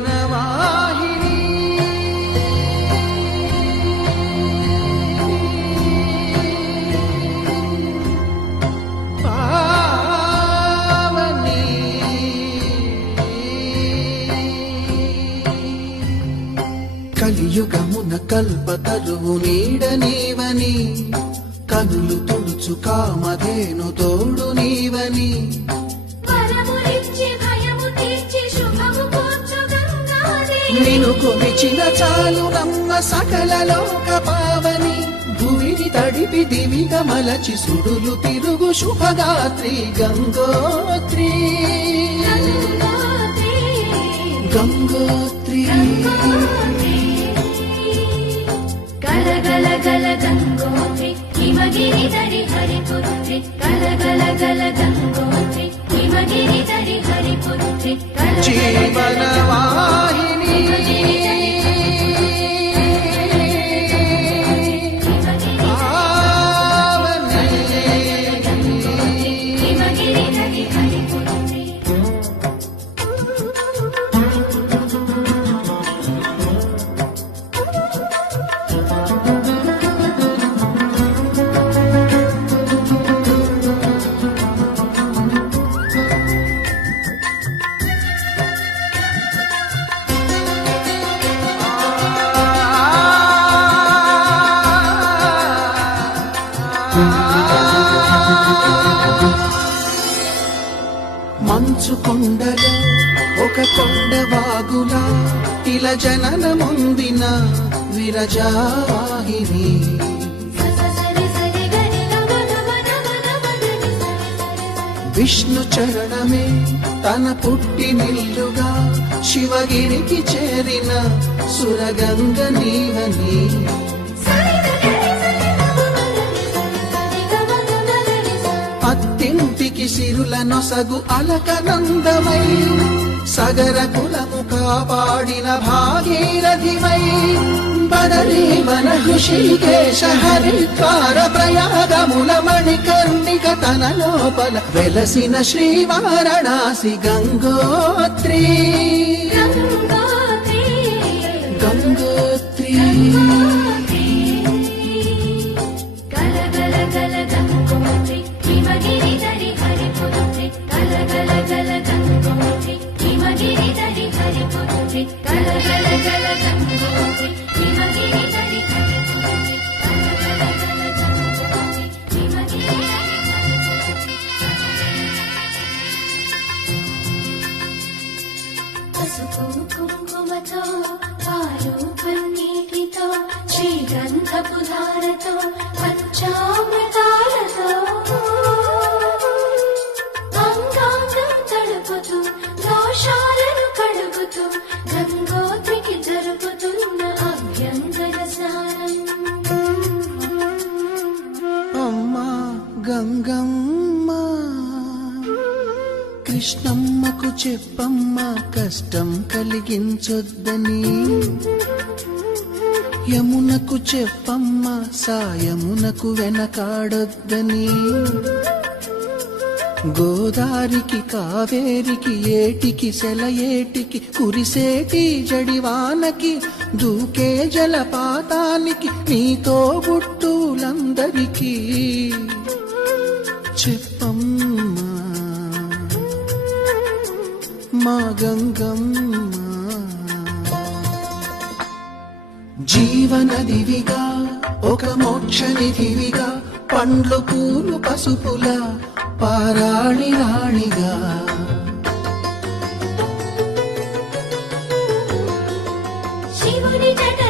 జీవనవాహిని పావని కలియుగమున కల్పతరువు నీడ నీవని కనులు తుడుచు కామధేను తోడు నీవని నిను కొలిచిన చాలు నమ్మ సకల లోక పావని భూమిని తడిపి దివిగా మలచి సుడులు తిరుగు శుభగాత్రి గంగోత్రి గంగోత్రి గల గల గల గంగోత్రి హిమగిరి దరి హరిపుత్రి గల గల గల గంగోత్రి హిమగిరి దరి హరిపుత్రి జీవనవాహిని మంచు కొండలో ఒక కొండ వాగులా ఇలా జననముందిన విరజాహిని విష్ణు చరణమే తన పుట్టినిల్లుగా శివగిరికి చేరిన సురగంగ నీవని అత్తింటికి సిరుల నొసగు అలకనందమై సగర కులము కాపాడిన భాగీరథివై బదరీవన హృషికేశ హరిద్వార ప్రయాగముల మణికర్ణిక తన లోపల వెలసిన శ్రీవారణాసి గంగోత్రి గంగోత్రి కుంకుమతో పాలు పన్నీటితో శ్రీగంధపు ధారతో పంచామృతాలతో గంగాంగం తడుపుతూ దోషాలను కడుగుతూ గంగోత్రికి జరుపుతున్న అభ్యంతర స్నానం అమ్మా గంగమ్మ కృష్ణమ్మకు చెప్పమ్మ కష్టం కలిగించొద్దని యమునకు చెప్పమ్మ సాయమునకు వెనకాడొద్దని గోదారికి కావేరికి ఏటికి సెలయేటికి కురిసేటి జడివానకి దూకే జలపాతానికి నీతో గుట్టులందరికీ చెప్పమ్మా మా గంగమ్మ జీవనదివిగా ఒక మోక్షనిధివిగా పండ్లు పూలు పసుపుల పారాణి రాణిగా శివుని జట